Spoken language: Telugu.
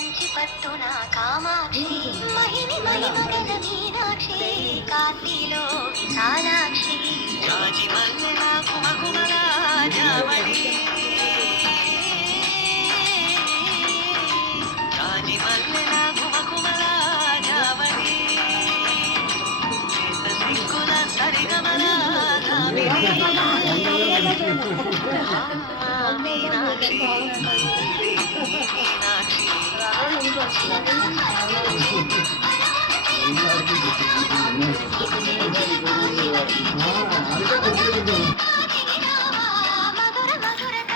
కంచిపట్టున కామాక్షి మహిని మహిమగల మీనాక్షి కాశీలో విశాలాక్షి జాజి మల్లెల కుమకుమల జావళి జాజి మల్లెల కుమకుమల జావళి చేత సిగ్గుల సరిగమల జాబిలి మీనాక్షి మీనాక్షి